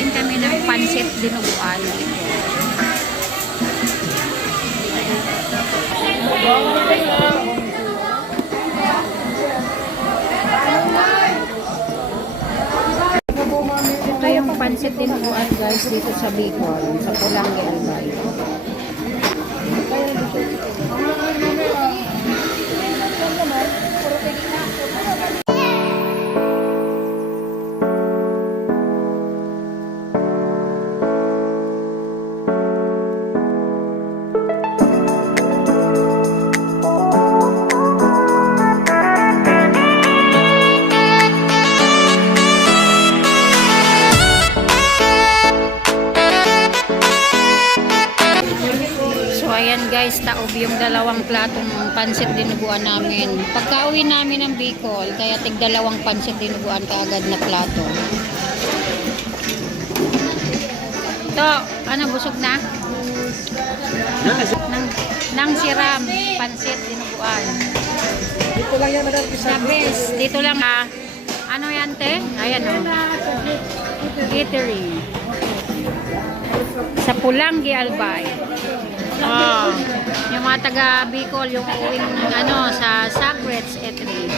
Kain kami ng pansit dinuguan. Ito yung pansit dinuguan guys dito sa Bicol, sa Pulangi Albay. Ayan guys, taob yung dalawang platong pansit dinuguan namin. Pagka-uwi namin ng Bicol, kaya tig-dalawang pansit dinuguan kaagad na plato. Ito, ano, busog na? Nang siram, pansit dinuguan. Dito lang yan, madam. Sabes, dito lang ha. Ano yan te? Ayan o. Eatery. Sa Pulangi Albay. Oh, yung mga taga Bicol, yung uwing ano, sa Sacreds Eatery.